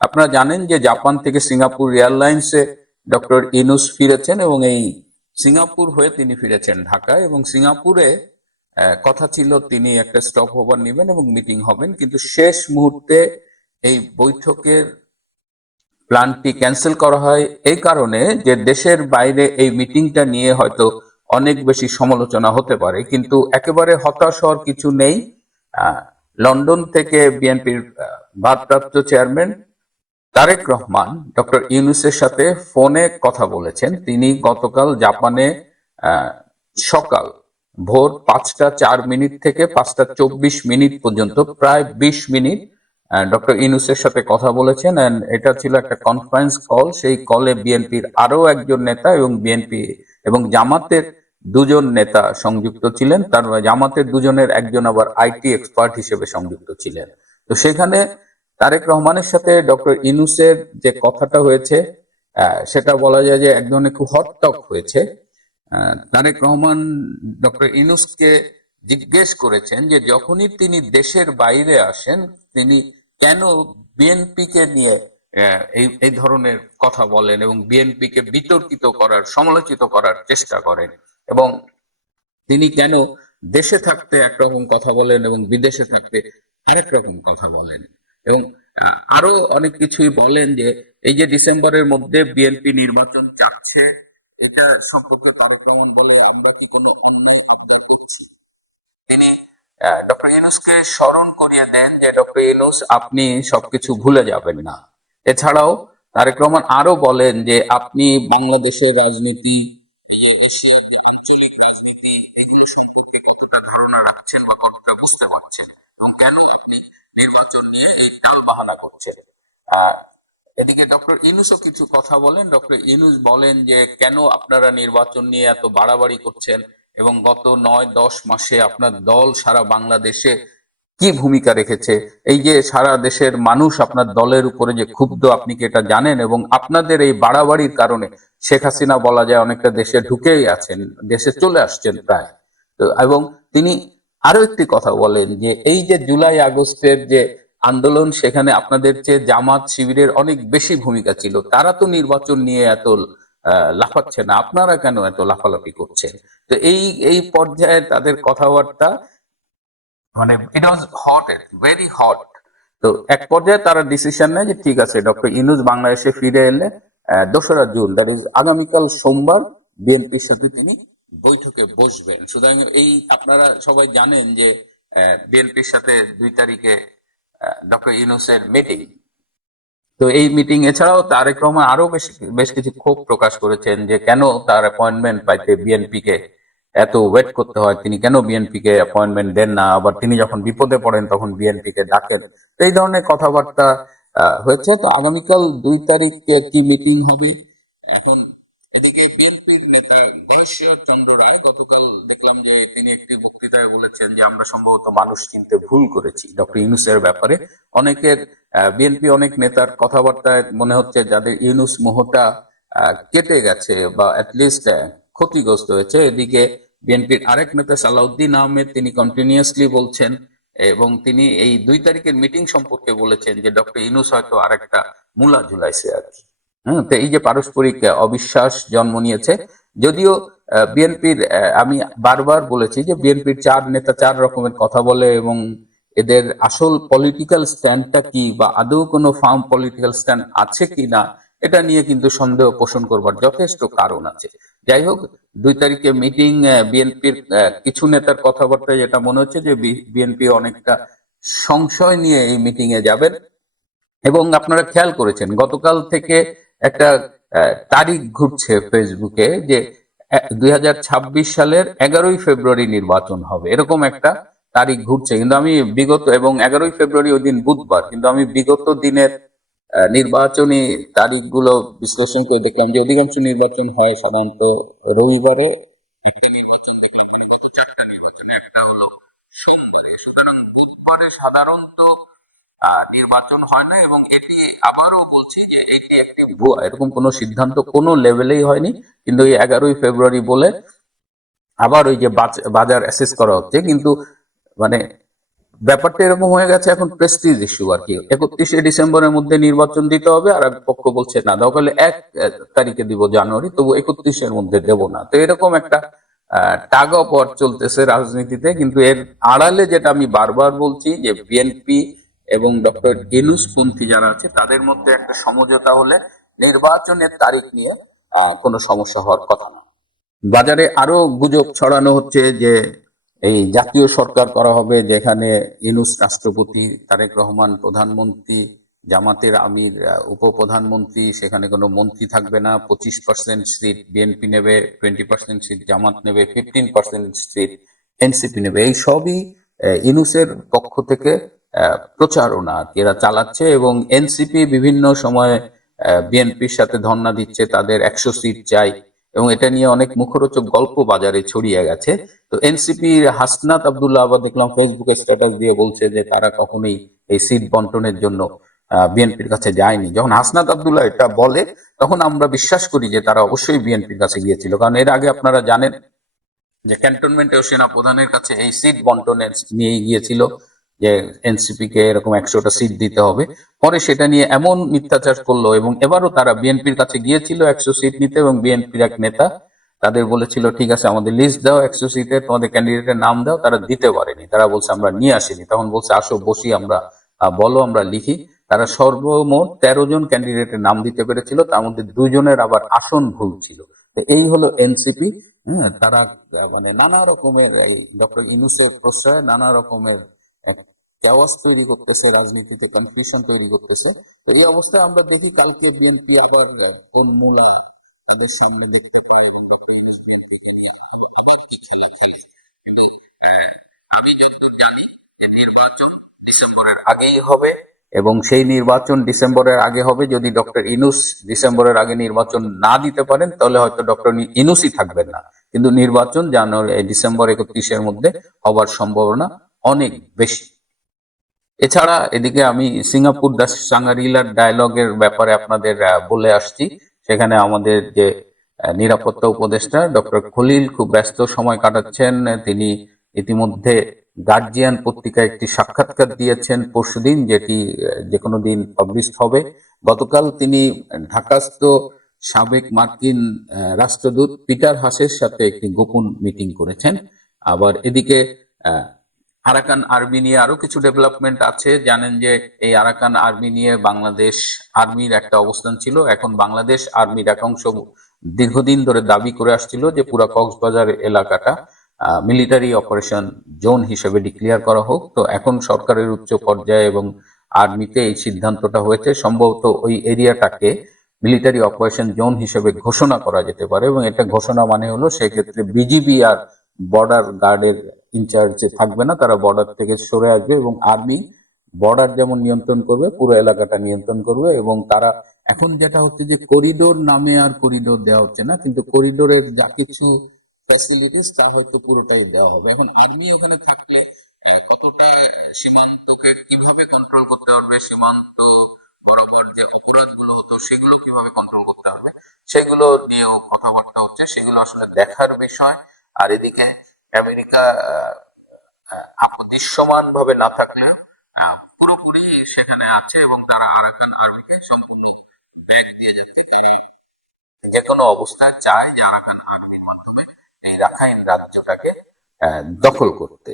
আপনারা জানেন যে জাপান থেকে সিঙ্গাপুর এয়ারলাইন্সে ডক্টর ইউনূস ফিরেছেন এবং এই সিঙ্গাপুর হয়ে তিনি ফিরেছেন ঢাকায়, এবং সিঙ্গাপুরে কথা ছিল তিনি একটা স্টপ ওভার নেবেন এবং মিটিং হবেন, কিন্তু শেষ মুহূর্তে এই বৈঠকের প্ল্যানটি ক্যান্সেল করা হয় এই কারণে যে দেশের বাইরে এই মিটিংটা নিয়ে হয়তো অনেক বেশি সমালোচনা হতে পারে, কিন্তু একেবারে হতাশ হওয়ার কিছু নেই। লন্ডন থেকে বিএনপির ভারপ্রাপ্ত চেয়ারম্যান তারেক রহমান ডক্টর ইউনূসের সাথে ফোনে কথা বলেছেন। তিনি গতকাল জাপানে সকাল ভোর 5টা 4 মিনিট থেকে 5টা 24 মিনিট পর্যন্ত প্রায় 20 মিনিট ডক্টর ইউনূসের সাথে কথা বলেছেন। এটা ছিল একটা কনফারেন্স কল। সেই কলে বিএনপির আরো একজন নেতা এবং বিএনপি এবং জামাতের দুজন নেতা সংযুক্ত ছিলেন। তার জামাতের দুজনের একজন আবার আইটি এক্সপার্ট হিসেবে সংযুক্ত ছিলেন। তো সেখানে তারেক রহমানের সাথে ডক্টর ইউনূসের যে কথাটা হয়েছে সেটা বলা যায় যে এক ধরনের খুব হট টক হয়েছে। তারেক রহমান ডক্টর ইউনূসকে জিজ্ঞেস করেছেন যে যখনই তিনি দেশের বাইরে আসেন তিনি কেন বিএনপিকে নিয়ে এই ধরনের কথা বলেন এবং বিএনপিকে বিতর্কিত করার, সমালোচিত করার চেষ্টা করেন, এবং তিনি কেন দেশে থাকতে একরকম কথা বলেন এবং বিদেশে থাকতে আরেক রকম কথা বলেন, এবং আরো অনেক কিছুই বলেন যে এই যে ডিসেম্বরের মধ্যে বিএনপি নির্বাচন চাচ্ছে, এটা সম্পর্কে তারেক রহমান বলে আমরা কি কোনো অন্যায় উদ্যোগ করছি। তিনি ডক্টর ইউনূসকে স্মরণ করিয়ে দেন যে ডক্টর ইউনূস আপনি সবকিছু ভুলে যাবেন না। এছাড়াও তারেক রহমান আরো বলেন যে আপনি বাংলাদেশের রাজনীতি, আঞ্চলিক রাজনীতি এগুলো সম্পর্কে কতটা ধারণা রাখছেন বা কতটা বুঝতে পারছেন, এবং কেন আপনি নির্বাচন নিয়ে এই টাল বাহানা করছেন। এদিকে ডক্টর ইউনূসও কিছু কথা বলেন। ডক্টর ইউনূস বলেন যে কেন আপনারা নির্বাচন নিয়ে এত বাড়াবাড়ি করছেন এবং গত 9-10 মাসে আপনার দল সারা বাংলাদেশে কি ভূমিকা রেখেছে, এই যে সারা দেশের মানুষ আপনার দলের উপরে যে ক্ষুব্ধ আপনি কি এটা জানেন, এবং আপনাদের এই বাড়াবাড়ির কারণে শেখ হাসিনা বলা যায় অনেকটা দেশে ঢুকেই আছেন, দেশে চলে আসছেন প্রায়। তো এবং তিনি আরো একটি কথা বলেন যে এই যে জুলাই আগস্টের যে আন্দোলন, সেখানে আপনাদের চেয়ে জামাত শিবিরের অনেক বেশি ভূমিকা ছিল, তারা তো নির্বাচন নিয়ে এত লাফাচ্ছে না, আপনারা কেন এত লাফালাফি করছেন। তো এই এই পর্যায়ে তাদের কথাবার্তা মানে ইট ওয়াজ হট, ভেরি হট। তো এক পর্যায়ে তারা ডিসিশন নেয় যে ঠিক আছে ডক্টর ইউনূস বাংলাদেশে ফিরে এলে 2রা জুন দ্যাট ইজ আগামীকাল সোমবার বিএনপির সাথে তিনি বৈঠকে বসবেন। সুতরাং এই আপনারা সবাই জানেন যে বিএনপির সাথে 2 তারিখে ডক্টর ইউনূসের মিটিং। তো এই মিটিং এছাড়াও তারেক রহমান আরো বেশ কিছু ক্ষোভ প্রকাশ করেছেন যে কেন তার অ্যাপয়েন্টমেন্ট পাইতে বিএনপিকে এত ওয়েট করতে হয়, তিনি কেন বিএনপিকে অ্যাপয়েন্টমেন্ট দেন না, আবার তিনি যখন বিপদে পড়েন তখন বিএনপিকে ডাকেন। এই ধরনের কথাবার্তা হয়েছে। তো আগামীকাল 2 তারিখে কি মিটিং হবে এখন। এদিকে বিএনপির নেতা গয়েশ্বর চন্দ্র রায় গতকাল দেখলাম যে তিনি একটি বক্তৃতায় বলেছেন যে আমরা সম্ভবত মানুষ চিনতে ভুল করেছি ডক্টর ইউনূসের ব্যাপারে। অনেকের বিএনপি অনেক নেতার কথাবার্তায় মনে হচ্ছে যাদের ইউনূস মোহটা কেটে গেছে বা অ্যাটলিস্ট ক্ষতিগ্রস্ত হয়েছে। এদিকে বিএনপির আরেক নেতা সালাউদ্দিন আহমেদ তিনি কন্টিনিউয়াসলি বলছেন এবং তিনি এই 2 তারিখের মিটিং সম্পর্কে বলেছেন যে ডক্টর ইউনূস হয়তো আরেকটা মূলা ঝুলাইছে আর কি। তো এই যে পারস্পরিক অবিশ্বাস জন্ম নিয়েছে, যদিও বিএনপির আমি বারবার বলেছি যে বিএনপির 4 নেতা 4 রকমের কথা বলে এবং এদের আসল পলিটিক্যাল স্ট্যান্ডটা কি বা আদৌ কোনো ফার্ম পলিটিক্যাল স্ট্যান্ড আছে কি না এটা নিয়ে কিন্তু সন্দেহ পোষণ করবার যথেষ্ট কারণ আছে। যাই হোক, 2 তারিখে মিটিং, বিএনপির কিছু নেতার কথাবার্তা যেটা মনে হচ্ছে যে বিএনপি অনেকটা সংশয় নিয়ে এই মিটিং এ যাবেন। এবং আপনারা খেয়াল করেছেন গতকাল থেকে একটা তারিখ ঘুরছে ফেসবুকে যে 2026 সালের 11ই ফেব্রুয়ারি নির্বাচন হবে, এরকম একটা তারিখ ঘুরছে। কিন্তু আমি বিগত, এবং 11ই ফেব্রুয়ারি ওই দিন বুধবার, কিন্তু আমি বিগত দিনের নির্বাচনী তারিখগুলো বিশ্লেষণ করে দেখলাম যে অধিকাংশ নির্বাচন হয় সাধারণত রবিবারে, একটি নির্বাচন দেখলাম 4টা নির্বাচনে, একটা হলো সোমবারে। সুতরাং বুধবারে সাধারণত নির্বাচন হয় না, এবং এটি আবারও বলছি যে এটি একটি ভুয়া, এরকম কোনো সিদ্ধান্ত কোনো লেভেলেই হয়নি। কিন্তু এই 11ই ফেব্রুয়ারি বলে আবার ওই যে বাজার অ্যাসেস করা হচ্ছে, কিন্তু মানে ব্যাপারটা এরকম হয়ে গেছে এখন প্রেস্টিজ ইস্যু আর কি। 31শে ডিসেম্বরের মধ্যে নির্বাচন দিতে হবে, আর এক পক্ষ বলছে না, দরকার 1 তারিখে দিব জানুয়ারি, তবু 31-এর মধ্যে দেব না। তো এরকম একটা টাগ অফ ওয়ার চলতেছে রাজনীতিতে। কিন্তু এর আড়ালে যেটা আমি বারবার বলছি, যে বিএনপি এবং ডক্টর ইউনূস পন্থী যারা আছে তাদের মধ্যে একটা সমঝোতা হলে নির্বাচনের তারিখ নিয়ে কোনো সমস্যা হওয়ার কথা না। বাজারে আরো গুজব ছড়ানো হচ্ছে যে এই জাতীয় সরকার করা হবে, যেখানে ইউনূস রাষ্ট্রপতি, তারেক রহমান প্রধানমন্ত্রী, জামাতের আমির উপপ্রধানমন্ত্রী, সেখানে কোনো মন্ত্রী থাকবে না, 25% সিট বিএনপি নেবে, 20% সিট জামাত নেবে, 15% সিট এনসিপি নেবে। এই সবই ইউনূসের পক্ষ থেকে প্রচারণা আর কি এরা চালাচ্ছে, এবং এনসিপি বিভিন্ন সময় বিএনপির সাথে ধর্ণা দিচ্ছে, তাদের 100 সিট চাই, এবং এটা নিয়ে অনেক মুখরোচক গল্প বাজারে ছড়িয়ে গেছে। তো এনসিপির হাসনাত আব্দুল্লাহ আবার দেখলাম ফেসবুকে স্ট্যাটাস দিয়ে বলছে যে তারা কখনোই এই সিট বন্টনের জন্য বিএনপির কাছে যায়নি। যখন হাসনাত আব্দুল্লাহ এটা বলে, তখন আমরা বিশ্বাস করি যে তারা অবশ্যই বিএনপির কাছে গিয়েছিল, কারণ এর আগে আপনারা জানেন যে ক্যান্টনমেন্টেও সেনা প্রধানের কাছে এই সিট বন্টনের নিয়ে গিয়েছিল, যে এনসিপি কে এরকম 100টা সিট দিতে হবে। পরে সেটা নিয়ে এমন মিথ্যাচার করলো, এবং এবারও তারা বিএনপির কাছে গিয়েছিল 100 সিট নিতে, এবং বিএনপির এক নেতা তাদের বলেছিল ঠিক আছে আমাদের লিস্ট দাও 100 সিটের, তোমাদের ক্যান্ডিডেটের নাম দাও। তারা দিতে পারেনি, তারা বলছে আমরা নিয়ে আসিনি। তখন বলছে আসো বসি আমরা, বলো আমরা লিখি। তারা সর্বমোট 13 জন ক্যান্ডিডেটের নাম দিতে পেরেছিল, তার মধ্যে 2 জনের আবার আসন ভুল ছিল। তো এই হলো এনসিপি। হ্যাঁ, তারা মানে নানা রকমের এই ডক্টর ইউনূসের প্রশ্রয়ে নানা রকমের চাওয়াজ তৈরি করতেছে, রাজনীতিতে কনফিউশন তৈরি করতেছে। তো এই অবস্থায় আমরা দেখি কালকে বিএনপি আবার কোন মূলা তাদের সামনে দেখতে পায়, এবং ডক্টর ইউনূস বিএনপিকে নিয়ে আবার কি খেলা খেলে। কিন্তু আমি যতদূর জানি যে নির্বাচন ডিসেম্বরের আগেই হবে, এবং সেই নির্বাচন ডিসেম্বরের আগে হবে। যদি ডক্টর ইউনূস ডিসেম্বরের আগে নির্বাচন না দিতে পারেন, তাহলে হয়তো ডক্টর ইউনূসই থাকবেন না, কিন্তু নির্বাচন ডিসেম্বর 31-এর মধ্যে হবার সম্ভাবনা অনেক বেশি। এছাড়া এদিকে আমি সিঙ্গাপুর সাংগারিলার ডায়ালগের ব্যাপারে আপনাদের বলে আসছি। সেখানে আমাদের যে নিরাপত্তা উপদেষ্টা ডক্টর খলিল খুব ব্যস্ত সময় কাটাচ্ছেন। তিনি ইতিমধ্যে গার্জিয়ান পত্রিকায় একটি সাক্ষাৎকার দিয়েছেন পরশুদিন, যেটি যে কোনো দিন পাবলিশ হবে। গতকাল তিনি ঢাকাস্থ সাবেক মার্কিন রাষ্ট্রদূত পিটার হাসের সাথে একটি গোপন মিটিং করেছেন। আবার এদিকে আরাকান আর্মি নিয়ে আরো কিছু ডেভেলপমেন্ট আছে। জানেন যে এই আরাকান আর্মি নিয়ে বাংলাদেশ আর্মির একটা অবস্থান ছিল। এখন বাংলাদেশ আর্মির এক অংশ দীর্ঘদিন ধরে দাবি করে আসছিল যে পুরা কক্সবাজার এলাকাটা মিলিটারি অপারেশন জোন হিসেবে ডিক্লেয়ার করা হোক। তো এখন সরকারের উচ্চ পর্যায়ে এবং আর্মিতে এই সিদ্ধান্তটা হয়েছে। সম্ভবত ওই এরিয়াটাকে মিলিটারি অপারেশন জোন হিসেবে ঘোষণা করা যেতে পারে, এবং এটা ঘোষণা মানে হলো সেক্ষেত্রে বিজিবি আর বর্ডার গার্ডের ইনচার্জে থাকবে না, তারা বর্ডার থেকে সরে আসবে, এবং আর্মি বর্ডার যেমন নিয়ন্ত্রণ করবে, পুরো এলাকাটা নিয়ন্ত্রণ করবে। এবং তারা এখন যেটা হচ্ছে যে করিডোর নামে আর করিডোর দেওয়া হচ্ছে না, কিন্তু করিডোরের যা কিছু ফ্যাসিলিটিস তা হয়তো পুরোটাই দেওয়া হবে। এখন আর্মি ওখানে থাকলে কতটা সীমান্তকে কিভাবে কন্ট্রোল করতে পারবে, সীমান্ত বরাবর যে অপরাধগুলো হতো সেগুলো কিভাবে কন্ট্রোল করতে হবে, সেগুলো নিয়েও কথাবার্তা হচ্ছে। সেগুলো আসলে দেখার বিষয়। আর এদিকে আমেরিকা দৃশ্যমান ভাবে না থাকলেও পুরোপুরি সেখানে আছে, এবং তারা আরাকান আর্মিকে সম্পূর্ণ ব্যাক দিয়ে যাচ্ছে। তারা যে কোনো অবস্থায় চায় যে আরাকান আর্মির মাধ্যমে এই রাখাইন রাজ্যটাকে দখল করতে।